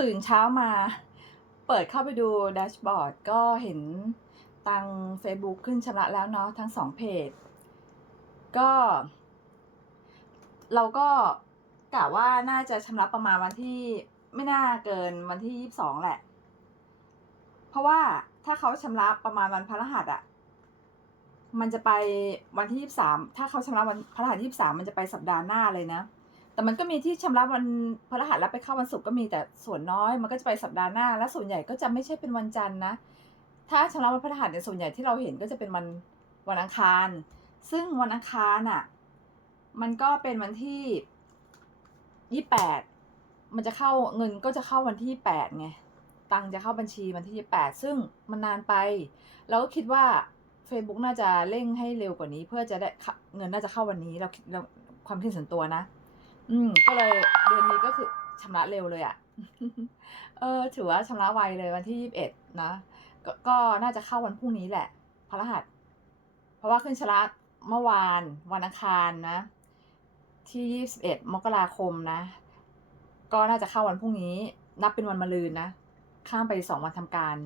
ตื่นเช้ามา เปิดเข้าไปดูแดชบอร์ดก็เห็นตัง Facebook ขึ้นชำระแล้วเนาะทั้งสองเพจ ก็ เราก็กะว่าน่าจะชำระประมาณวันที่ไม่น่าเกินวันที่ยี่สิบสองแหละ เพราะว่าถ้าเขาชำระประมาณวันพฤหัสอะมันจะไปวันที่ยี่สามถ้าเขาชำระวันพฤหัสยี่สามมันจะไปสัปดาห์หน้าเลยนะ แต่มันก็มีที่ชำระวันพฤหัสแล้วไปเข้าวันศุกร์ก็มีแต่ส่วนน้อย มันก็จะไปสัปดาห์หน้า และส่วนใหญ่ก็จะไม่ใช่เป็นวันจันทร์นะ ถ้าชำระวันพฤหัสเนี่ยส่วนใหญ่ที่เราเห็นก็จะเป็นวันวันอังคาร ซึ่งวันอังคารอะ มันก็เป็นวันที่ยี่แปดมันจะเข้าเงินก็จะเข้าวันที่แปดไง ตังค์จะเข้าบัญชีวันที่ยี่แปดซึ่งมันนานไป เราก็คิดว่า Facebook น่าจะเร่งให้เร็วกว่านี้ เพื่อจะได้เงินน่าจะเข้าวันนี้เราคิดเราความคิดส่วนตัวนะ อืม ก็เลยเดือนนี้ก็คือชำระเร็วเลยอะ่ะ เออ ถือว่าชำระไวเลยวันที่ยี่สิบเอ็ดนะกก็น่าจะเข้าวันพรุ่งนี้แหละพฤหัส เพราะว่าขึ้นชำระเมื่อวานวันอังคารนะ ที่ยี่สิบเอ็ดมกราคมนะ ก็น่าจะเข้าวันพรุ่งนี้ นับเป็นวันมะรืนนะ ข้ามไปสองวันทำการ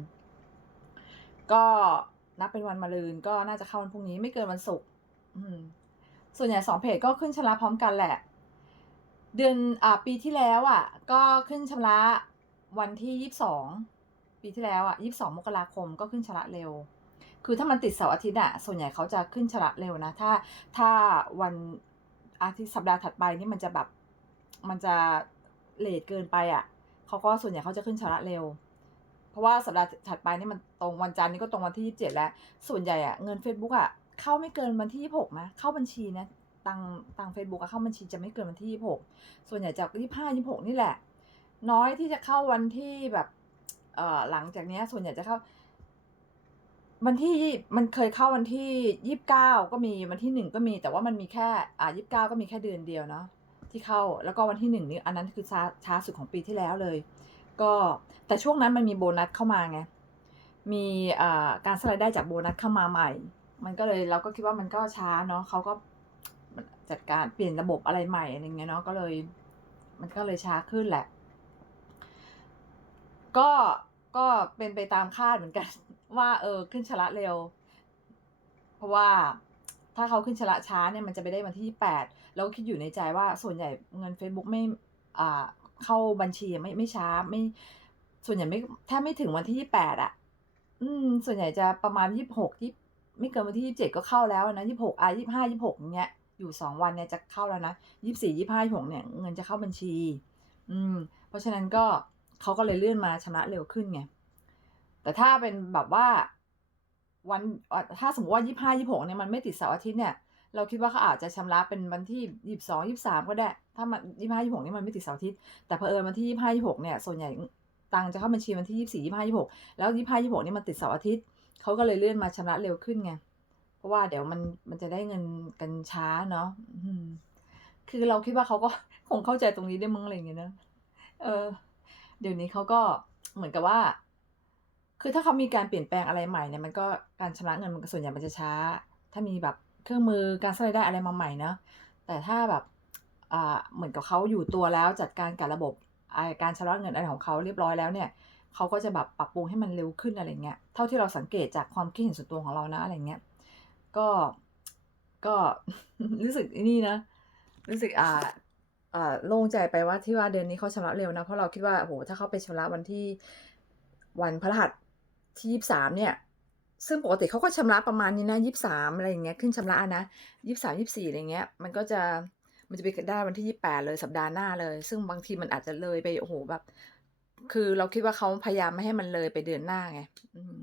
ก็นับเป็นวันมะรืน ก็น่าจะเข้าวันพรุ่งนี้ไม่เกินวันศุกร์ส่วนใหญ่สองเพจก็ขึ้นชำระพร้อมกันแหละ เดือนอ่าปีที่แล้วอะ ก็ขึ้นชำระวันที่ยี่สิบสองปีที่แล้วอะยี่สิบสองมกราคมก็ขึ้นชำระเร็ว คือถ้ามันติดเสาร์อาทิตย์อะส่วนใหญ่เขาจะขึ้นชำระเร็วนะ ถ้าถ้าวันอาทิตย์สัปดาห์ถัดไปนี่มันจะแบบมันจะเลทเกินไปอะเขาก็ส่วนใหญ่เขาจะขึ้นชำระเร็ว เพราะว่าสัปดาห์ถัดไปนี่มันตรงวันจันทร์นี่ก็ตรงวันที่ยี่สิบเจ็ดแล้ว ส่วนใหญ่อะเงิน Facebook อะเข้าไม่เกินวันที่ยี่สิบหกนะเข้าบัญชีนะ ตังตังเฟซบุ๊กเข้าบัญชีจะไม่เกินวันที่ยี่หกส่วนใหญ่จากยี่ห้ายี่หกนี่แหละ น้อยที่จะเข้าวันที่แบบเอ่อหลังจากเนี้ยส่วนใหญ่จะเข้า วันที่มันเคยเข้าวันที่ยี่สิบเก้าก็มีวันที่หนึ่งก็มี แต่ว่ามันมีแค่อ่ายี่สิบเก้าก็มีแค่เดือนเดียวเนาะที่เข้าแล้วก็วันที่หนึ่งนี่อันนั้นคือช้าช้าสุดของปีที่แล้วเลย ก็แต่ช่วงนั้นมันมีโบนัสเข้ามาไงมีการสไลด์ได้จากโบนัสเข้ามาใหม่ มันก็เลยเราก็คิดว่ามันก็ช้าเนาะเขาก็ จัดการเปลี่ยนระบบอะไรใหม่อะไรเงี้ยเนาะก็เลย มันก็เลยช้าขึ้นแหละ ก็ก็เป็นไปตามคาดเหมือนกัน ว่า เออขึ้นชำระเร็ว เพราะว่าถ้าเขาขึ้นชำระช้าเนี่ยมันจะไปได้วันที่แปดเราก็คิดอยู่ในใจว่าส่วนใหญ่เงิน Facebook ไม่อ่าเข้าบัญชีไม่ไม่ช้าไม่ ส่วนใหญ่ไม่แทบไม่ถึงวันที่ยี่แปดอะ อืม ส่วนใหญ่จะประมาณยี่หกยี่ไม่เกินวันที่ยี่สิบเจ็ดก็เข้าแล้วนะยี่หกอะยี่ห้ายี่หกเนี้ย อยู่สองวันเนี่ยจะเข้าแล้วนะยี่สี่ยี่ห้าหกเนี่ยเงินจะเข้าบัญชี อืม เพราะฉะนั้นก็เขาก็เลยเลื่อนมาชำระเร็วขึ้นไง แต่ถ้าเป็นแบบว่าวันถ้าสมมติว่ายี่ห้ายี่หกเนี่ยมันไม่ติดเสาร์อาทิตย์เนี่ยเราคิดว่าเขาอาจจะชำระเป็นวันที่ยี่สิบสองยี่สามก็ได้ ถ้ามันยี่ห้ายี่หกนี่มันไม่ติดเสาร์อาทิตย์แต่เพอเอิญวันที่ยี่ห้ายี่หกเนี่ยส่วนใหญ่ตังจะเข้าบัญชีวันที่ยี่สี่ยี่ห้ายี่หกแล้วยี่ห้ายี่หกนี่มันติดเสาร์อาทิตย์เขาก็เลยเลื่อนมาชำระเร็วขึ้นไง เพราะว่าเดี๋ยวมันมันจะได้เงินกันช้าเนาะคือเราคิดว่าเขาก็คงเข้าใจตรงนี้ได้มั้งอะไรอย่างเงี้ยนะเออ เดี๋ยวนี้เขาก็เหมือนกับว่า คือถ้าเขามีการเปลี่ยนแปลงอะไรใหม่เนี่ยมันก็การชำระเงินมันส่วนใหญ่มันจะช้า ถ้ามีแบบเครื่องมือการสไลด์ได้อะไรมาใหม่นะแต่ถ้าแบบอ่าเหมือนกับเขาอยู่ตัวแล้วจัดการกับระบบการชำระเงินอะไรของเขาเรียบร้อยแล้วเนี่ยเขาก็จะแบบปรับปรุงให้มันเร็วขึ้นอะไรเงี้ย เท่าที่เราสังเกตจากความคิดเห็นส่วนตัวของเรานะอะไรเงี้ย ก็ก็รู้สึกนี่นะ รู้สึกอ่าอ่าโล่งใจไปว่าที่ว่าเดือนนี้เขาชำระเร็วนะ เพราะเราคิดว่าโอ้โหถ้าเขาไปชำระวันที่วันพฤหัสที่ยี่สามเนี่ย ซึ่งปกติเขาก็ชำระประมาณนี้นะยี่สามอะไรอย่างเงี้ยขึ้นชำระนะยี่สามยี่สี่อะไรเงี้ย มันก็จะมันจะไปได้วันที่ยี่แปดเลยสัปดาห์หน้าเลย ซึ่งบางทีมันอาจจะเลยไปโอ้โหแบบ คือเราคิดว่าเขาพยายามไม่ให้มันเลยไปเดือนหน้าไง อืม